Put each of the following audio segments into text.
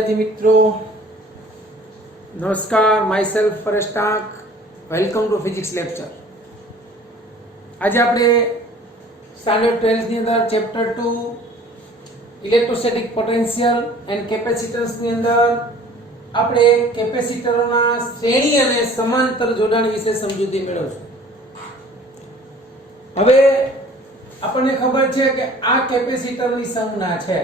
विद्यार्थी मित्रों, नमस्कार। Myself Paresh Tank, welcome to physics lecture. आज આપણે સ્ટાન્ડર્ડ 12 ની અંદર chapter 2 electrostatic potential and capacitance ની અંદર આપણે કેપેસિટરોના શ્રેણી અને સમાંતર જોડાણ વિશે સમજૂતી મેળવશું। હવે આપણને ખબર છે કે આ કેપેસિટરની સંજ્ઞા છે,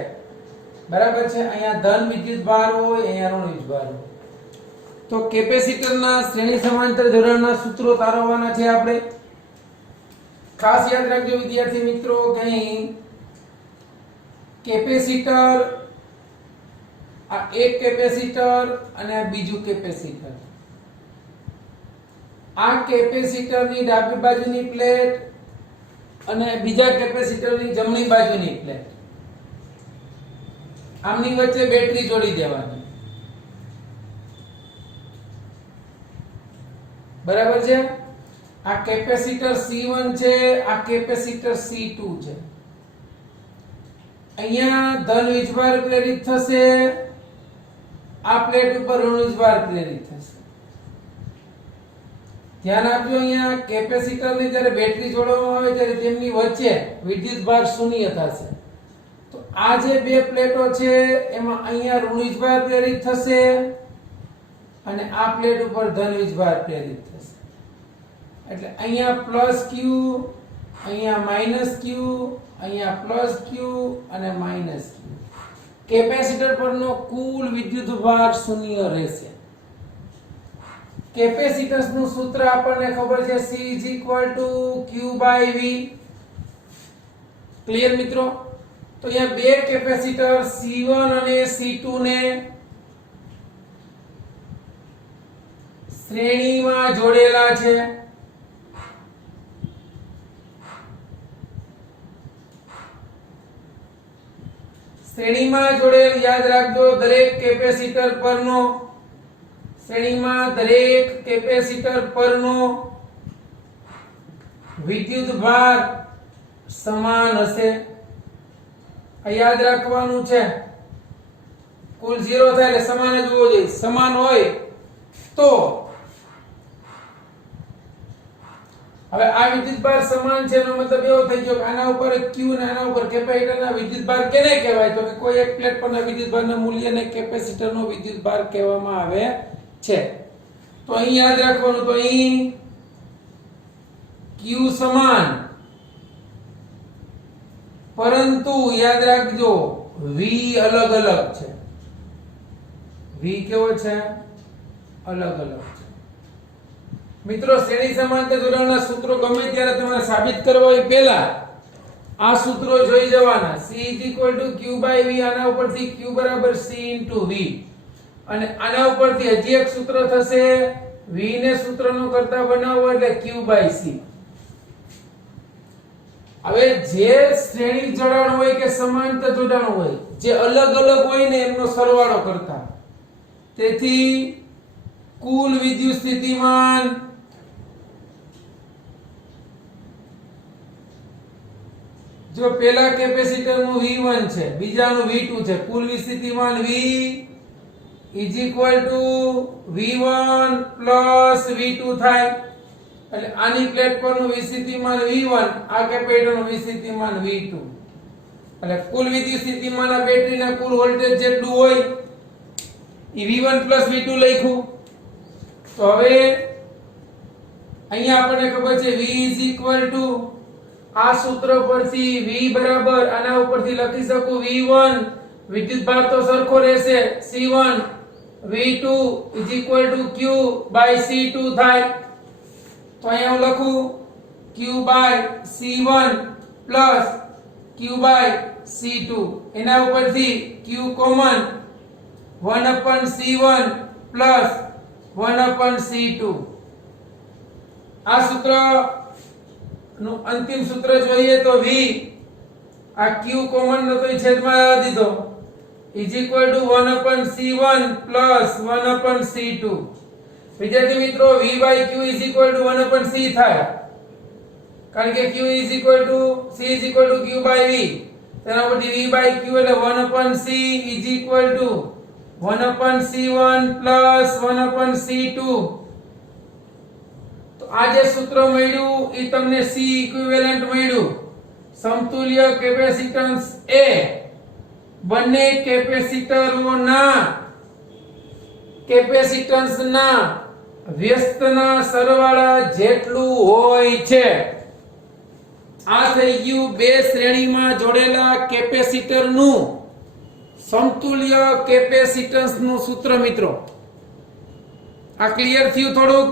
બરાબર છે। અહીંયા ધન વિદ્યુત ભાર હોય, અહીંયા ઋણ વિદ્યુત ભાર હોય, તો કેપેસિટરના શ્રેણી સમાંતર જોડાણના સૂત્રો તારવવાના છે આપણે। ખાસ યાદ રાખજો વિદ્યાર્થી મિત્રો કે અહીં કેપેસિટર, આ એક કેપેસિટર અને આ બીજું કેપેસિટર, આ કેપેસિટરની ડાબી બાજુની પ્લેટ અને બીજા કેપેસિટરની જમણી બાજુની પ્લેટ, આમની વચ્ચે બેટરી જોડી દેવાની, બરાબર છે। આ કેપેસિટર C1 છે, આ કેપેસિટર C2 છે। અહીંયા ધન વીજભાર પ્રેરિત થશે, આ પ્લેટ ઉપર ઋણ વીજભાર પ્રેરિત થશે। ધ્યાન આપજો, અહીંયા કેપેસિટરની જ્યારે બેટરી જોડવામાં આવે ત્યારે તેમની વચ્ચે વિદ્યુતભાર શૂન્ય થશે। તો આ જે બે પ્લેટો છે એમાં અહીંયા ઋણ વીજભાર પ્રેરિત થશે અને આ પ્લેટ ઉપર ધન વીજભાર પ્રેરિત થશે। એટલે અહીંયા પ્લસ Q, અહીંયા માઈનસ Q, અહીંયા પ્લસ Q અને માઈનસ Q। કેપેસિટર પરનો કુલ વિદ્યુતભાર શૂન્ય રહેશે। કેપેસિટન્સનું સૂત્ર આપણને ખબર છે, C Q/V। ક્લિયર મિત્રો? તો અહીંયા બે કેપેસિટર C1 અને C2 ને શ્રેણીમાં જોડેલા છે। શ્રેણીમાં જોડેલ યાદ રાખજો, દરેક કેપેસિટર પરનો, શ્રેણીમાં દરેક કેપેસિટર પરનો વિદ્યુતભાર સમાન હશે। આ યાદ રાખવાનું છે। કુલ 0 થાય એટલે સમાન જ હોવો જોઈએ। સમાન હોય તો હવે આ વિદ્યુતભાર સમાન છે એનો મતલબ એવો થઈ ગયો કે આના ઉપર Q અને આના ઉપર કેપેસિટરના વિદ્યુતભાર કેને કહેવાય? તો કે કોઈ એક પ્લેટ પરના વિદ્યુતભારના મૂલ્યને કેપેસિટરનો વિદ્યુતભાર કહેવામાં આવે છે। તો અહીં યાદ રાખવાનું, તો અહીં Q સમાન, પરંતુ યાદ રાખજો V અલગ અલગ છે। V કેવો છે? અલગ અલગ છે। મિત્રો, શ્રેણી સમાંતર જોડાણના સૂત્રો ગમે ત્યારે તમારે સાબિત કરવા હોય પહેલા આ સૂત્રો જોઈ જવાના। C Q/V, આના ઉપરથી Q = C * V, અને આના ઉપરથી હજી એક સૂત્ર થશે, V ને સૂત્રનો કરતા બનાવો એટલે Q/C। હવે જે શ્રેણી જોડાણ હોય કે સમાંતર જોડાણ હોય, જે અલગ અલગ હોય ને એમનો સરવાળો કરતા, તેથી કુલ વિદ્યુત સ્થિતિમાન જો પહેલા કેપેસિટરનું V1 છે, બીજાનું V2 છે, કુલ વિસ્થિતિમાન V = V1 + V2 થાય। એટલે આની પ્લેટ પરનું વિસ્થિતિમાન V1, આ કેપેસિટરનું વિસ્થિતિમાન V2, એટલે કુલ વિદ્યુત સ્થિતિમાન આ બેટરીના કુલ વોલ્ટેજ જેટલું હોય એ V1 + V2 લખ્યું। તો હવે અહીંયા આપણને ખબર છે V = આ સૂત્ર પરથી V બરાબર આના ઉપરથી લખી શકું V1, વિદ્યુતભાર તો સરખો રહેશે, C1, V2 = Q/C2 થાય। તો અહીંયા હું લખું Q/C1 + Q/C2, એના ઉપરથી Q કોમન, 1/C1 + 1/C2। આ સૂત્ર નું અંતિમ સૂત્ર જોઈએ તો V, આ Q કોમન નતો એ છેદમાં આવવા દીધો, = 1/C1 + 1/C2। વિદ્યાર્થી મિત્રો, V/Q = 1/C થાય, કારણ કે Q C Q/V, તેના પરથી V/Q એટલે 1/C = 1/C1 પ્લસ 1/C2. તો આ જે સૂત્ર મળ્યું એ તમને C ઇક્વિવેલન્ટ મળ્યું. સમતુલ્ય કેપેસિટન્સ એ બંને કેપેસિટન્સના વ્યસ્તના સરવાળા જેટલું હોય છે. આ થઈ ગયું બે શ્રેણીમાં જોડેલા કેપેસિટરનું સમતુલ્ય કેપેસિટન્સનું સૂત્ર મિત્રો. આ ક્લિયર થયું થોડુંક?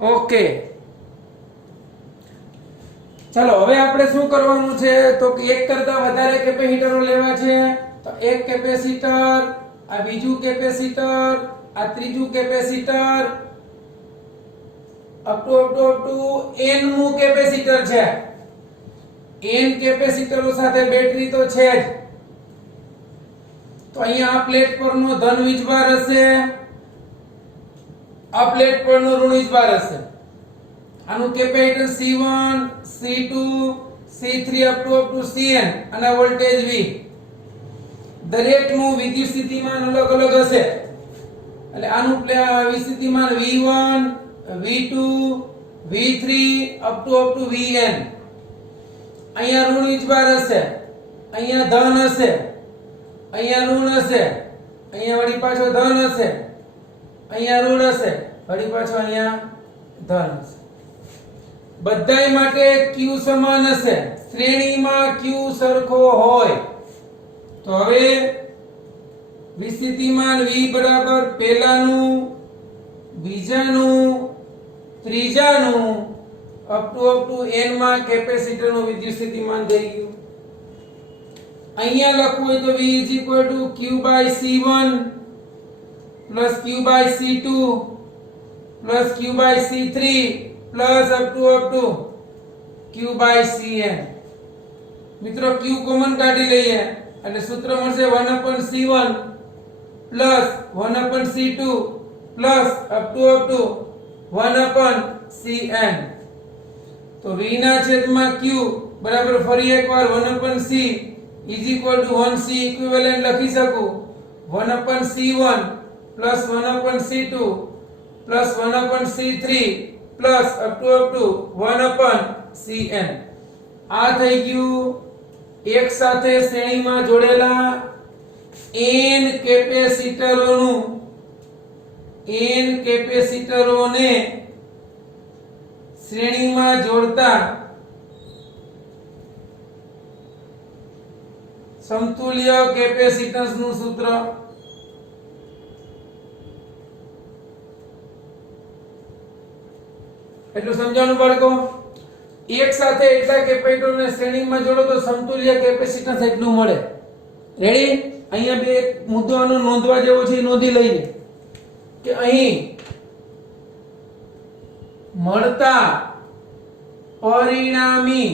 ઓકે, ચાલો હવે આપણે શું કરવાનું છે તો કે એક કરતા વધારે કેપેસિટરો લેવા છે. તો એક કેપેસિટર, આ બીજું કેપેસિટર, આ ત્રીજું કેપેસિટર, અપ ટુ n મું કેપેસિટર છે. n કેપેસિટરો સાથે બેટરી તો છે જ. તો અહીંયા આ પ્લેટ પરનો ધન વીજભાર હશે, આ પ્લેટ પરનો ઋણ વીજભાર હશે. આનું capacitance C1, C2, C3 up to Cn અને વોલ્ટેજ V. દરેકનું વિદ્યુત સ્થિતિમાન અલગ અલગ હશે. એટલે આનું વિદ્યુત સ્થિતિમાન V1, V2, V3 up to Vn. અહીંયા ઋણ વીજભાર હશે, અહીંયા ધન હશે, અહીંયા ઋણ હશે, અહીંયા વળી પાછો ધન હશે, અહીંયા ઋણ હશે, વળી પાછો અહીંયા ધન હશે. બધાય માટે Q સમાન હશે, શ્રેણીમાં Q સરખો હોય. તો હવે વિસ્થિતિમાન V બરાબર પહેલાનું, બીજાનું, ત્રીજાનું અપ ટુ n માં કેપેસિટરનું વિદ્યુત સ્થિતિમાન થઈ ગયું. અહીંયા લખવું હોય તો V Q/C1 Q/C2 Q/C3 up to Q/Cn. મિત્રો Q કોમન કાઢી લઈએ એટલે સૂત્ર મળશે 1/C1 1/C2 up to 1/Cn. તો V ના છેદમાં Q બરાબર ફરી એકવાર 1/C 1C ઇક્વિવેલન્ટ લખી શકું. 1/C1 1/C2 1/C3 up to 1/Cn. આ થઈ ગયું એક સાથે શ્રેણીમાં જોડેલા n કેપેસિટરોને શ્રેણીમાં જોડતા સમતુલ્ય કેપેસિટન્સનું સૂત્ર. એટલું સમજાણું બાળકો? એક સાથે એટલા કેપેસિટરને શ્રેણીમાં જોડો તો સમતુલ્ય કેપેસિટન્સ એટલું મળે. રેડી? અહીંયા બે મુદ્દાનો નોંધવા જેવો છે, નોંધી લઈએ કે અહીં મળતા પરિણામી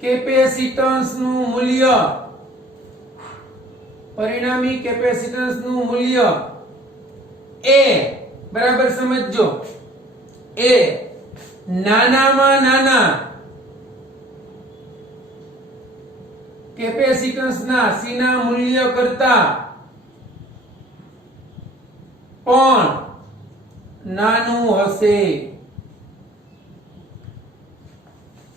કેપેસિટન્સનું મૂલ્ય એ બરાબર સમજજો, એ નાનામાં નાના કેપેસિટન્સના C ના મૂલ્ય કરતા પણ નાનું હશે.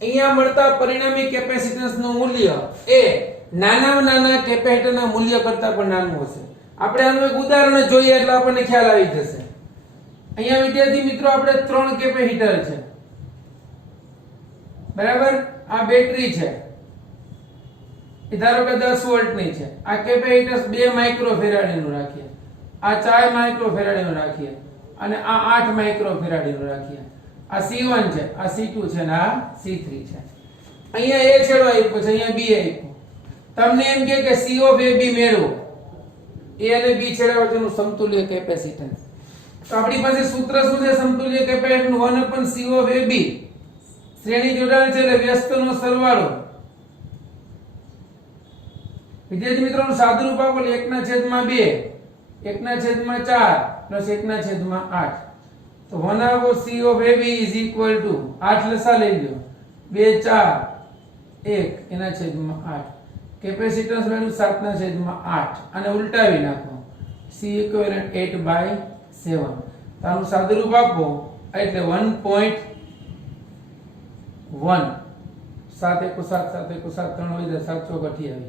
અહીંયા મળતા પરિણામી કેપેસિટન્સનું મૂલ્ય એ નાનામાં નાના કેપેસિટરના મૂલ્ય કરતા પણ નાનું હશે. આપણે આનું એક ઉદાહરણ જોઈએ એટલે આપણને ખ્યાલ આવી જશે. અહીંયા વિદ્યાર્થી મિત્રો આપણે 3 કેપેસિટર છે, બરાબર? આ બેટરી છે, એ ધારો કે 10 વોલ્ટની છે. આ કેપેસિટર 2 માઇક્રોફેરાડનું રાખીએ, આ 4 માઇક્રોફેરાડનું રાખીએ અને આ 8 માઇક્રોફેરાડનું રાખીએ. આ C1 છે, આ C2 છે અને આ C3 છે. અહીંયા A છેડો આપ્યો છે, અહીંયા B આપ્યો. તમને એમ કે C of AB મેળવો, A અને B છેડા વચ્ચેનું સમતુલ્ય કેપેસિટન્સ. તો આપણી પાસે સૂત્ર શું છે સમતુલ્ય કેપેસિટન્સ? 1/C of AB. શ્રેણી જોડાણ છે એટલે વ્યસ્તનો સરવાળો. વિદ્યાર્થી મિત્રો સાદું રૂપ આપો 1/2 1/4 પ્લસ 1/8. તો 1/C of AB is equal to 8 લસા લઈ લો 2 4 1 એના છેદમાં 8. કેપેસિટન્સ મેળવ્યું 7/8 અને ઉલટાવી નાખો C ઇક્વિવેલન્ટ 8/7 તો આનું સાદુરૂપ આપો એટલે 1.1 7 1 7 7 1 7 3 હોય 7 ચોક 28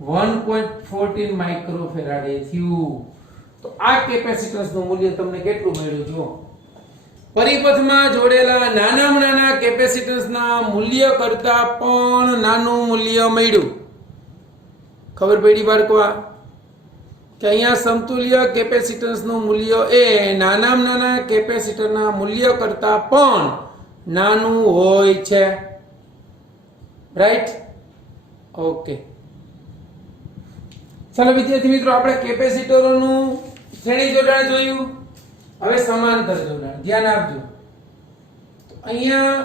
1.14 માઇક્રોફેરાડ એ થયું. તો આ કેપેસિટન્સ નું મૂલ્ય તમને કેટલું મળ્યું જો પરિપથમાં જોડેલા નાનામાં નાના કેપેસિટન્સ ના મૂલ્ય કરતા પણ નાનું મૂલ્ય મળ્યું. ખબર પડી બાળકો કે અહીંયા સમતુલ્ય કેપેસિટન્સ નું મૂલ્ય એ નાનામાં નાના કેપેસિટરના મૂલ્ય કરતા પણ નાનું હોય છે. રાઈટ? ઓકે. ચાલો વિદ્યાર્થી મિત્રો આપણે કેપેસિટરોનું શ્રેણી જોડાણ જોયું. હવે સમાંતર જોડાણ ધ્યાન આપજો. તો અહીંયા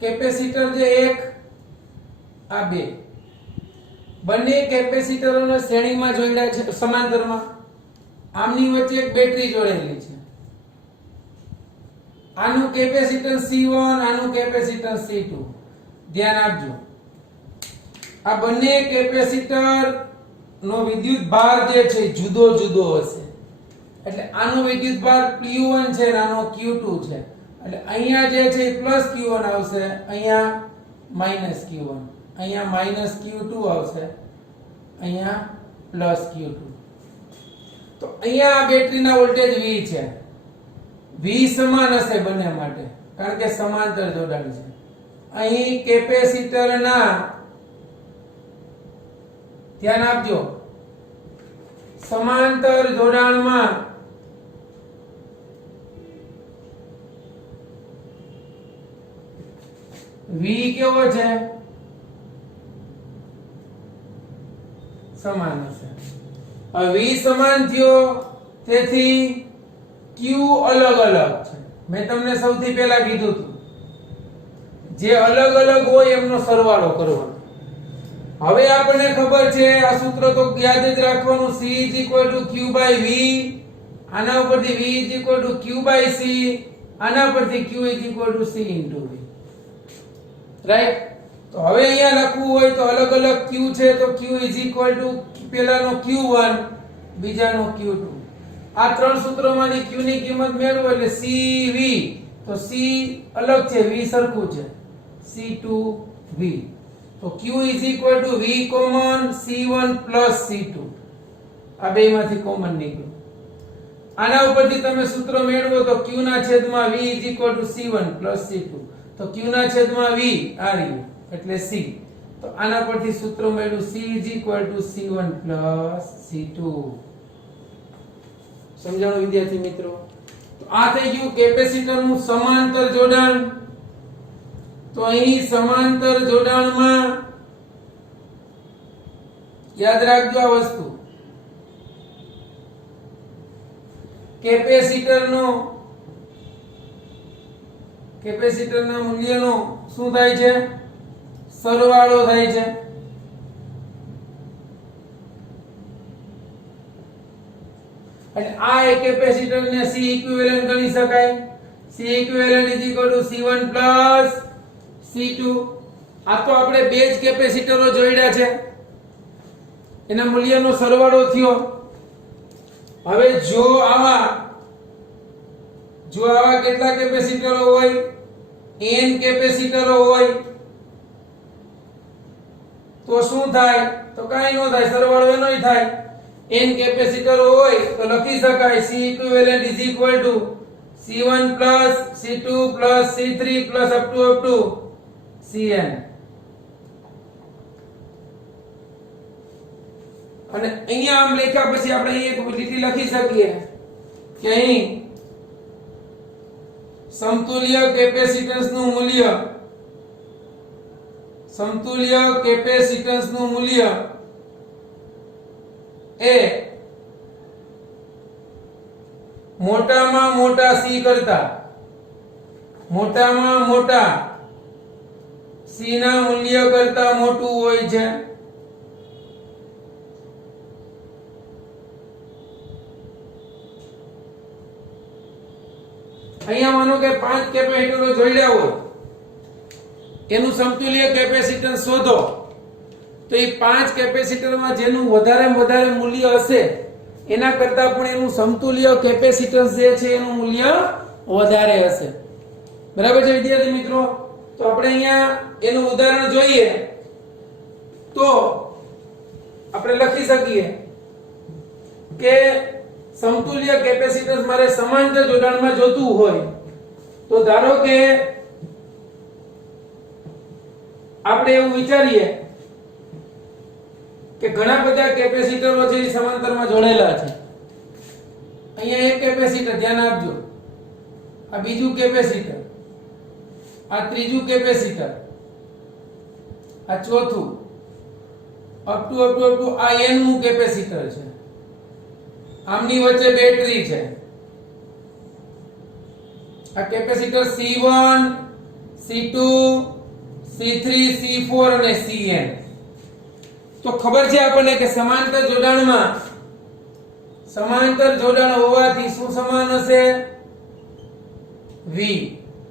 કેપેસિટર જે એક આ બે બંને કેપેસિટરોને શ્રેણીમાં જોડાયા છે સમાંતરમાં. આમની વચ્ચે એક બેટરી જોડેલી છે. આનું કેપેસિટન્સ C1 આનું કેપેસિટન્સ C2. ધ્યાન આપજો. આ બંને કેપેસિટર નો વિદ્યુત ભાર જે છે જુદો જુદો હશે. એટલે આનો વિદ્યુત ભાર Q1 છે અને આનો Q2 છે. એટલે અહીંયા જે છે +Q1 આવશે, અહીંયા -Q1, અહીંયા -Q2 આવશે, અહીંયા +Q2. તો અહીંયા આ બેટરીના વોલ્ટેજ V છે. V સમાન હશે બંને માટે કારણ કે સમાંતર જોડાણ છે. અહીં કેપેસિટરના ધ્યાન આપજો સમાંતર જોડાણમાં V કેવો છે? સમાન હશે. હવે V સમાન થયો તેથી Q અલગ અલગ છે. મેં તમને સૌથી પહેલા કીધું હતું જે અલગ અલગ હોય એમનો સરવાળો કરવાનો. હવે આપણને ખબર છે આ સૂત્ર તો યાદ જ રાખવાનું C Q/V. આના ઉપરથી V Q/C. આના પરથી Q C/V. રાઈટ? તો હવે અહીંયા લખવું હોય તો અલગ અલગ Q છે તો Q પહેલાનો Q1 બીજાનો Q2. આ ત્રણ સૂત્રોમાંથી Q ની કિંમત મેળવો એટલે CV. તો C અલગ છે, V સરખું છે, C2V. તો Q V common C1 C2. આ બેમાંથી કોમન નીકળ્યું. આના ઉપરથી તમે સૂત્ર મેળવો તો Q ના છેદમાં V C1 C2. તો Q ના છેદમાં V આ રહ્યું એટલે C. તો આના પરથી સૂત્ર મળ્યું C C1 C2. સમજાણું વિદ્યાર્થી મિત્રો? તો આ થઈ ગયું કેપેસિટરનું સમાંતર જોડાણ. તો અહીં સમાંતર જોડાણમાં યાદ રાખજો આ વસ્તુ કેપેસિટરના મૂલ્યનો શું થાય છે? સરવાળો થાય છે. અને આ એક કેપેસિટરને C ઇક્વિવેલન્ટ ગણી શકાય. C equivalent C1 C2. આ તો આપણે બે જ કેપેસિટરો જોડ્યા છે એના મૂલ્યનો સરવાળો થયો. હવે જો આવા કેટલા કેપેસિટરો હોય? n કેપેસિટરો હોય તો શું થાય? તો કાઈ ન થાય, સરવાળો એનોય થાય. n કેપેસિટરો હોય તો લખી શકાય C equivalent C1 C2 C3 up to Cn. અને અહીંયા આમ લખ્યા પછી આપણે અહીં એક લીટી લખી શકીએ કે અહીં સમતુલ્ય કેપેસિટન્સનું મૂલ્ય એ મોટામાં મોટા C કરતા મોટામાં મોટા C ના મૂલ્ય કરતા મોટું હોય છે. અહીંયા માનો કે 5 કેપેસિટરો જોડ્યા હોય એનું સમતુલ્ય કેપેસિટન્સ શોધો તો એ 5 કેપેસિટરમાં જેનું વધારેમાં વધારે મૂલ્ય હશે એના કરતા પણ એનું સમતુલ્ય કેપેસિટન્સ જે છે એનું મૂલ્ય વધારે હશે. બરાબર છે વિદ્યાર્થી મિત્રો? તો આપણે અહીંયા એનું ઉદાહરણ જોઈએ તો આપણે લખી શકીએ કે સમતુલ્ય કેપેસિટન્સ મારે સમાંતર જોડાણમાં જોતું હોય તો ધારો કે આપણે એવું વિચારીએ કે ઘણા બધા કેપેસિટરો છે એ સમાંતરમાં જોડેલા છે. અહીંયા એક કેપેસિટર, ધ્યાન આપજો, આ બીજું કેપેસિટર, આ ત્રીજું કેપેસિટર, આ ચોથું, અપ ટુ આ n નું કેપેસિટર છે. આમની વચ્ચે બેટરી છે. આ capacitor C1, C2, C3, C4 અને Cn. તો ખબર છે આપણને કે સમાંતર જોડાણ હોવાથી શું સમાન હશે? V.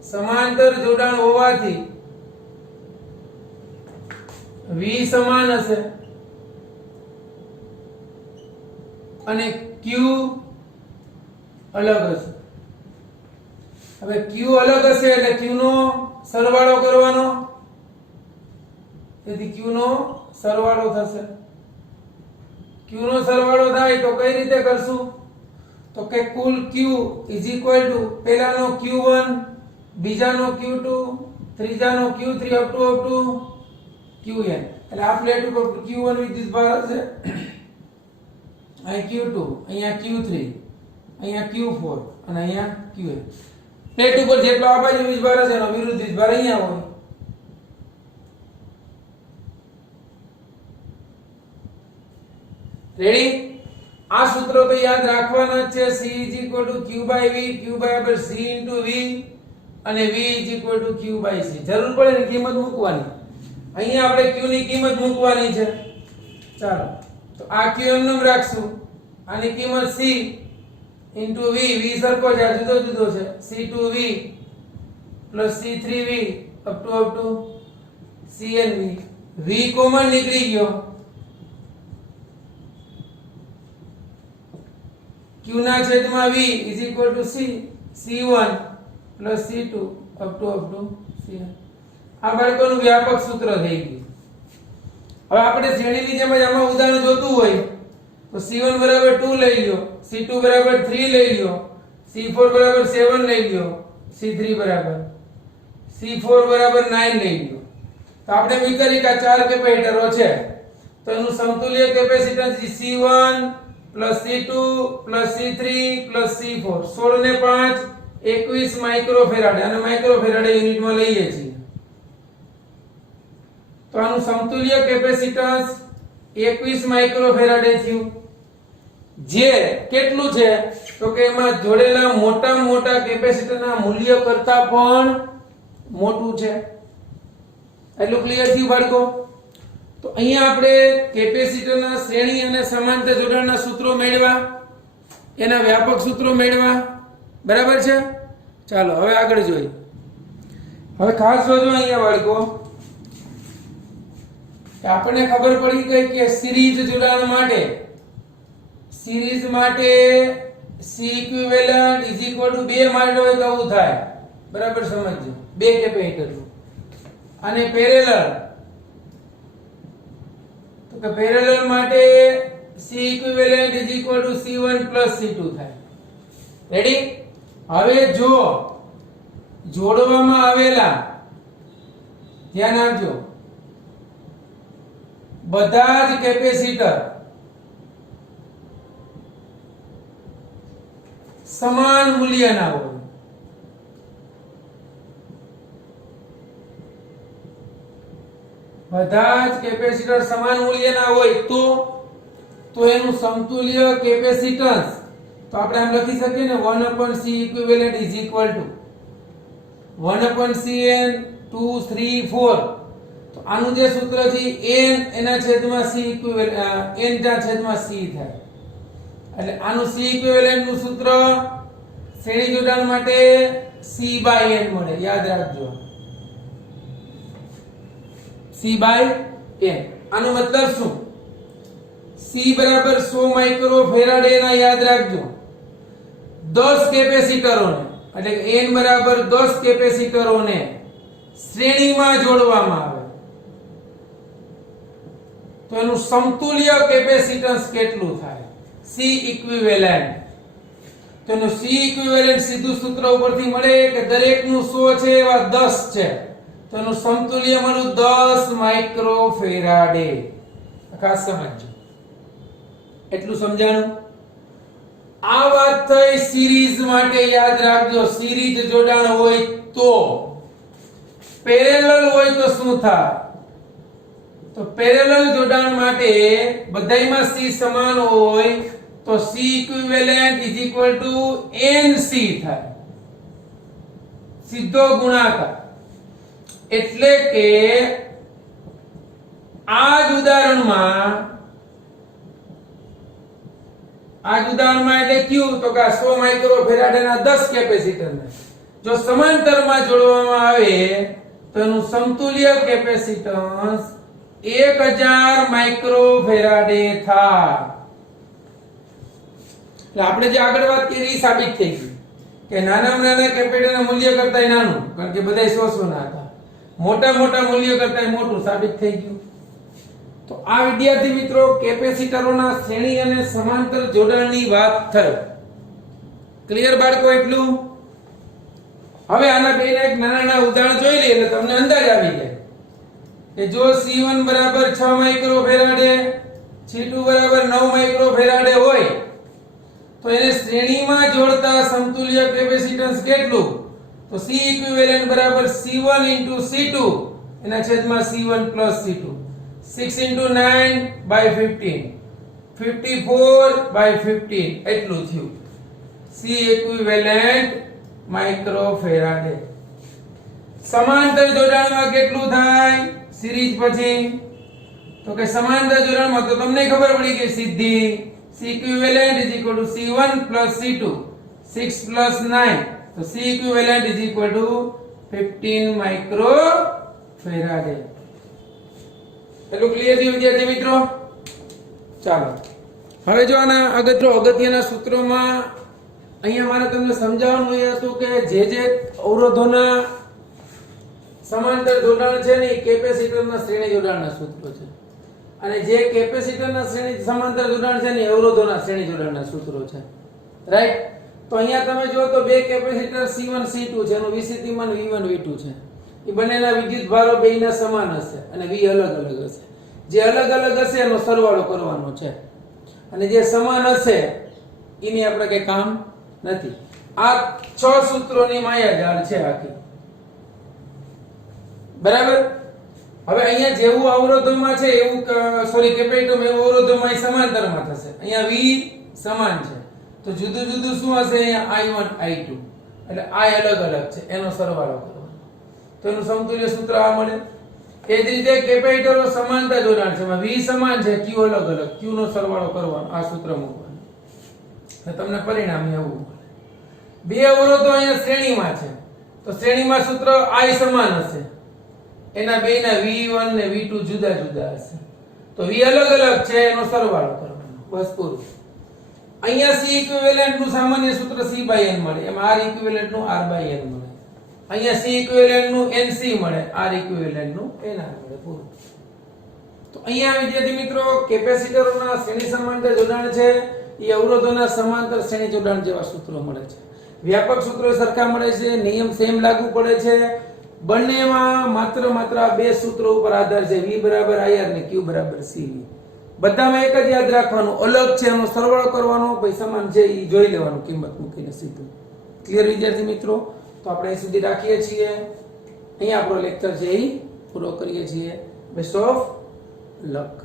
સમાંતર જોડાણ હોવાથી V સમાન હશે અને Q અલગ હશે. હવે Q અલગ હશે એટલે Q નો સરવાળો કરવાનો, તેથી Q નો સરવાળો થશે. Q નો સરવાળો થાય તો કઈ રીતે કરશું? તો કે કુલ Q પહેલાનો Q1, બીજાનો Q2, ત્રીજાનો Q3 up to Qn. એટલે આ પ્લેટ ઉપર Q1 વિદ્યુત ભાર હશે, અહીં Q2, અહીંયા Q3, અહીંયા Q4 અને અહીંયા Qn. પ્લેટ ઉપર જેટલો આ બાજુ વીજભાર હશે એનો વિરુદ્ધ વીજભાર અહીંયા હોય. રેડી? આ સૂત્ર તો યાદ રાખવાના જ છે. C q/v, q/c * v અને v q/c. જરૂર પડે ને કિંમત મૂકવાની. અહીંયા આપણે q ની કિંમત મૂકવાની છે. ચાલો તો આ q એમનેમ રાખશું. આની કિંમત c * v, v સરખો છે, જુદો જુદો છે. c2v + c3v up to cnv. v common નીકળી ગયો. q ના છેદમાં v = c, c1 + c2 up to cn. આ બાળકોનું વ્યાપક સૂત્ર થઈ ગયું. હવે આપણે શ્રેણીની જેમ જ આમાં ઉદાહરણ જોતું હોય તો c1 = 2 લઈ લ્યો, c2 = 3 લઈ લ્યો, c4 = 7 લઈ લ્યો, c3 = 9 લઈ લ્યો. તો આપણે વિચારી કે આ 4 કેપેસિટરો છે તો એનું સમતુલ્ય capacitance c1 + c2 + c3 + c4 16 ને 5 21 માઇક્રોફેરાડ, અને માઇક્રોફેરાડ યુનિટમાં લઈએ છીએ. તો આનું સમતુલ્ય કેપેસિટન્સ 21 માઇક્રોફેરાડે થયું. જે કેટલું છે તો કે એમાં જોડેલા મોટા કેપેસિટરના મૂલ્ય કરતા પણ મોટું છે. એટલું ક્લિયર થયું બાળકો? તો અહીંયા આપણે કેપેસિટરના શ્રેણી અને સમાંતર જોડાણના સૂત્રો મેળવ્યા, એના વ્યાપક સૂત્રો મેળવ્યા. બરાબર છે? ચાલો હવે આગળ જોઈએ. હવે ખાસ જોજો અહીંયા બાળકો કે આપણને ખબર પડી ગઈ કે સિરીઝ જોડાણ માટે C equivalent 2 માટે હોય તો આવું થાય. બરાબર સમજજો? બે કેપેસિટર અને પેરેલલ તો કે પેરેલલ માટે C equivalent = C1 + C2 થાય. રેડી? હવે જો જોડવામાં આવેલા, ધ્યાન આપજો, બધા જ કેપેસિટર સમાન મૂલ્યના હોય, બધા જ કેપેસિટર સમાન મૂલ્યના હોય તો એનું સમતુલ્ય કેપેસિટન્સ તો આપણે આમ લખી શકીએ ને 1/C equivalent = 1/Cn 2 3 4. તો આનું જે સૂત્ર છે n એના છેદમાં C equivalent n ના છેદમાં C થાય. એટલે આનું C equivalent નું સૂત્ર શ્રેણી જોડાણ માટે C/n મળે. યાદ રાખજો, C/n. આનો મતલબ શું? C બરાબર 100 માઇક્રોફેરાડે ના યાદ રાખજો 10 કેપેસિટરોને એટલે કે n બરાબર 10 કેપેસિટરોને શ્રેણીમાં જોડવામાં આવે તો એનું સમતુલ્ય કેપેસિટન્સ કેટલું થાય? C equivalent. તો એનું C ઇક્વિવેલેન્ટ સીધું સૂત્ર ઉપરથી મળે કે દરેકનું 100 છે એવા 10 છે તો એનું સમતુલ્ય મળ્યું 10 માઇક્રોફેરાડે. ખાસ સમજજો. એટલું સમજાણું? આ વાત થઈ સિરીઝ માટે. યાદ રાખજો સિરીઝ જોડાણ હોય તો. પેરેલલ હોય તો શું થાય? તો પેરેલલ જોડાણ માટે બધાયમાં C સમાન હોય તો C equivalent is equal to NC થાય. સીધો ગુણાકાર. એટલે કે આ જ ઉદાહરણમાં એટલે Q તો કે 100 માઇક્રોફેરાડેના 10 કેપેસિટરને જો સમાંતરમાં જોડવામાં આવે તો એનું સમતુલ્ય કેપેસિટન્સ 1000 માઇક્રોફેરાડે થાય. એટલે આપણે જે આગળ વાત કરી એ સાબિત થઈ ગઈ કે નાનામાં નાના કેપેસિટરના મૂલ્ય કરતાં નાનું, કારણ કે બધાય 100 ના હતા. મોટા મૂલ્ય કરતાં મોટું સાબિત થઈ ગયું. તો આ વિદ્યાર્થી મિત્રો કેપેસિટરોના શ્રેણી અને સમાંતર જોડાણની વાત થઈ. ક્લિયર બાળકો? એટલું. હવે આના બેના એક નાના ઉદાહરણ જોઈ લઈએ એટલે તમને અંદાજ આવી જાય કે જો C1 બરાબર 6 માઇક્રોફેરાડે, C2 બરાબર 9 માઇક્રોફેરાડે હોય તો એને શ્રેણીમાં જોડતા સમતુલ્ય કેપેસિટન્સ કેટલું? તો C ઇક્વિવેલેન્ટ બરાબર C1 C2 એના છેદમાં C1 C2. 6 into 9 by 15 54 by 15 એટલું થયું C ઇક્વિવેલેન્ટ માઇક્રોફેરાડે. સમાંતર જોડાણમાં કેટલું થાય સિરીઝ પછી? તો કે સમાંતર જોડાણમાં તો તમને ખબર પડી ગઈ સીધી. C equivalent is equal to C1 plus C2 6 plus 9 તો C equivalent is equal to 15 માઇક્રોફેરાડે. એટલું ક્લિયર થયું વિદ્યાર્થી મિત્રો? ચાલો હવે જો આના અગત્યના સૂત્રોમાં અહીંયા મારે તમને સમજાવવાનું એ હતું કે જે અવરોધોના સમાંતર જોડાણ છે ને એ કેપેસિટરના શ્રેણી જોડાણના સૂત્રો છે અને જે કેપેસિટરના શ્રેણી સમાંતર જોડાણ છે ને એ અવરોધોના શ્રેણી જોડાણના સૂત્રો છે. રાઈટ? તો અહીંયા તમે જો તો બે કેપેસિટર C1 C2 છે એનું વિસ્થિતિમાન V1 V2 છે. એ બંનેના વિદ્યુત ભારો બેયના સમાન હશે અને V અલગ અલગ હશે. જે અલગ અલગ હશે એનો સરવાળો કરવાનો છે અને જે સમાન હશે એની આપણે કઈ કામ નથી. આ 6 સૂત્રોની માયાજાળ છે આખી. બરાબર? હવે અહીંયા જેવું અવરોધોમાં છે એવું કેપેસિટરમાં એવું અવરોધોમાં સમાંતરમાં થશે. અહીંયા V સમાન છે તો જુદું જુદું શું હશે? અહીંયા I1 I2 એટલે I અલગ અલગ છે એનો સરવાળો કરવાનો. તો એનું સમતુલ્ય સૂત્ર આ મળે. એ જ રીતે કેપેસિટરો સમાંતર જોડાણ છે એમાં V સમાન છે Q અલગ અલગ, Q નો સરવાળો કરવાનો, આ સૂત્ર મૂકવાનું તો તમને પરિણામ એવું મળે. બે અવરોધો અહીંયા શ્રેણીમાં છે તો શ્રેણીમાં સૂત્ર I સમાન હશે, એના બેના V1 ને V2 જુદા જુદા હશે તો V અલગ અલગ છે એનો સરવાળો કરવાનો. બસ પૂરું. અહીંયા C ઇક્વિવેલેન્ટ નું સામાન્ય સૂત્ર C/N મળે, એમાં R ઇક્વિવેલેન્ટ નું R/N મળે. અહીંયા C ઇક્વિવેલેન્ટ નું NC મળે, R ઇક્વિવેલેન્ટ નું NR મળે. પૂરું. તો અહીંયા વિદ્યાર્થી મિત્રો કેપેસિટરોના શ્રેણી સમાંતર જોડાણ છે એ અવરોધોના સમાંતર શ્રેણી જોડાણ જેવા સૂત્રો મળે છે. વ્યાપક સૂત્રો સરખા મળે છે, નિયમ સેમ લાગુ પડે છે. બંનેમાં માત્ર આ બે સૂત્રો ઉપર આધાર છે, V બરાબર IR ને Q બરાબર CV. બધામાં એક જ યાદ રાખવાનું, અલગ છે એનો સરવાળો કરવાનો, પછી સમાન છે એ જોઈ લેવાનું કિંમત મૂકીને સીધું. ક્લિયર વિદ્યાર્થી મિત્રો? તો આપણે અહીં સુધી રાખીએ છીએ. અહીંયા આપણો લેક્ચર છે એ પૂરો કરીએ છીએ. Best of luck.